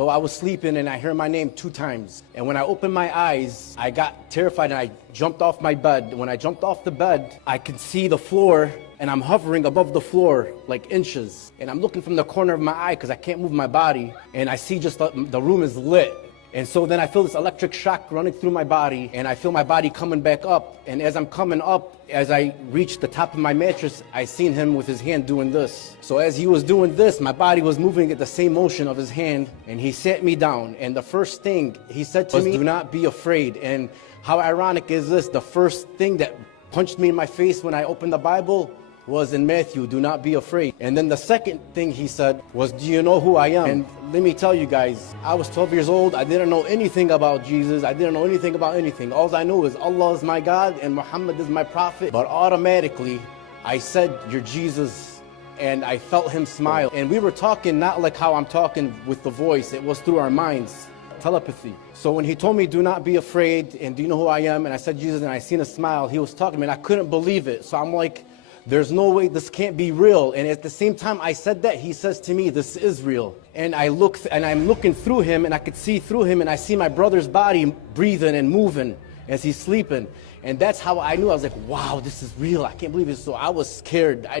So I was sleeping and I heard my name 2 times. And when I opened my eyes, I got terrified and I jumped off my bed. When I jumped off the bed, I could see the floor and I'm hovering above the floor like inches. And I'm looking from the corner of my eye because I can't move my body. And I see just the room is lit. And so then I feel this electric shock running through my body, and I feel my body coming back up. And as I'm coming up, as I reach the top of my mattress, I seen him with his hand doing this. So as he was doing this, my body was moving at the same motion of his hand, and he sat me down. And the first thing he said to me, do not be afraid. And how ironic is this? The first thing that punched me in my face when I opened the Bible was in Matthew, do not be afraid. And then the second thing he said was, do you know who I am? And let me tell you guys, I was 12 years old. I didn't know anything about Jesus. I didn't know anything about anything. All I know is Allah is my God and Muhammad is my prophet. But automatically, I said, you're Jesus. And I felt him smile. And we were talking not like how I'm talking with the voice. It was through our minds. Telepathy. So when he told me, do not be afraid, and do you know who I am? And I said, Jesus, and I seen a smile. He was talking to me, and I couldn't believe it. So I'm like, there's no way this can't be real. And at the same time I said that, he says to me, this is real. And I look, and I'm looking through him, and I could see through him, and I see my brother's body breathing and moving as he's sleeping. And that's how I knew. I was like, wow, this is real. I can't believe it. So I was scared. I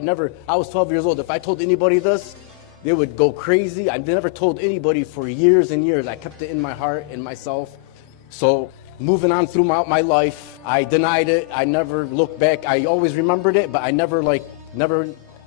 was 12 years old. If I told anybody this, they would go crazy. I never told anybody for years and years. I kept it in my heart, in myself. So moving on through my life, I denied it. I never looked back. I always remembered it, but I never,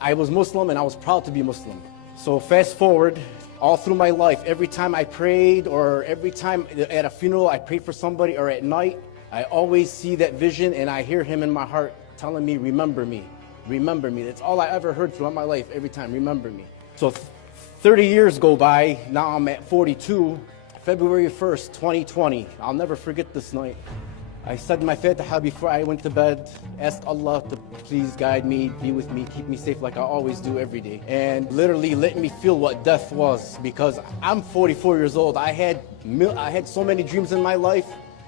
I was Muslim and I was proud to be Muslim. So fast forward, all through my life, every time I prayed or every time at a funeral I prayed for somebody or at night, I always see that vision and I hear him in my heart telling me, remember me, remember me. That's all I ever heard throughout my life, every time, remember me. So 30 years go by, now I'm at 42. February 1st, 2020, I'll never forget this night. I said my Fatiha before I went to bed, asked Allah to please guide me, be with me, keep me safe like I always do every day. And literally let me feel what death was, because I'm 44 years old. I had so many dreams in my life.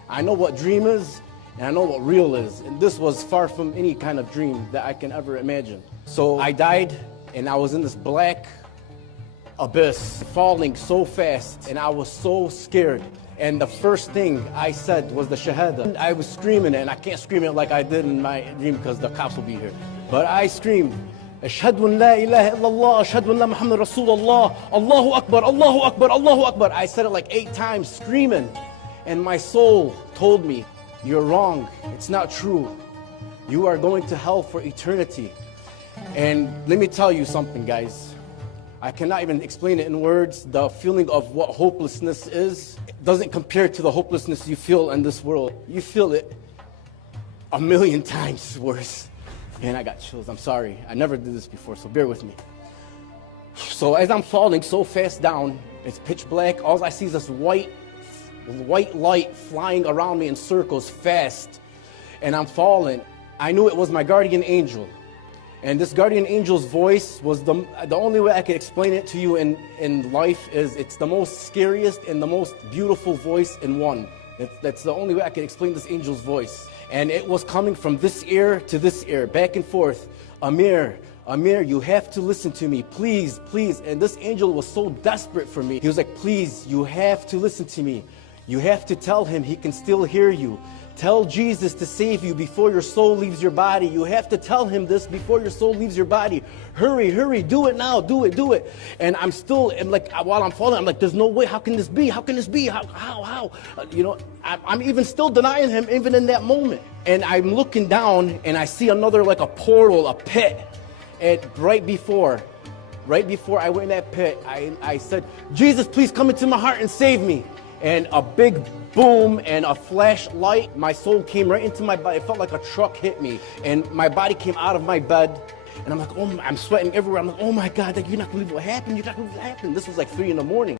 I know what dream is, and I know what real is. And this was far from any kind of dream that I can ever imagine. So I died, and I was in this black abyss, falling so fast, and I was so scared. And the first thing I said was the Shahada. I was screaming it, and I can't scream it like I did in my dream because the cops will be here. But I screamed, Ashhadu an la ilaha illallah, Ashhadu anna Muhammad Rasulullah, Allahu Akbar, Allahu Akbar, Allahu Akbar. I said it like 8 times, screaming. And my soul told me, you're wrong, it's not true. You are going to hell for eternity. And let me tell you something, guys. I cannot even explain it in words. The feeling of what hopelessness is doesn't compare to the hopelessness you feel in this world. You feel it a million times worse. Man, I got chills, I'm sorry. I never did this before, so bear with me. So as I'm falling so fast down, it's pitch black. All I see is this white light flying around me in circles fast. And I'm falling. I knew it was my guardian angel. And this guardian angel's voice was the only way I could explain it to you in life is it's the most scariest and the most beautiful voice in one. That's the only way I could explain this angel's voice. And it was coming from this ear to this ear, back and forth. Amir, you have to listen to me, please, please. And this angel was so desperate for me. He was like, please, you have to listen to me. You have to tell him he can still hear you. Tell Jesus to save you before your soul leaves your body. You have to tell him this before your soul leaves your body. Hurry, hurry, do it now, do it, do it. And I'm like, while I'm falling, I'm like, there's no way, how can this be? How can this be? How? You know, I'm even still denying him even in that moment. And I'm looking down and I see another, like a portal, a pit. And right before I went in that pit, I said, Jesus, please come into my heart and save me. And a big boom and a flashlight, my soul came right into my body. It felt like a truck hit me. And my body came out of my bed. And I'm like, oh, I'm sweating everywhere. I'm like, oh my God, you're not gonna believe what happened. You're not gonna believe what happened. This was like 3 in the morning.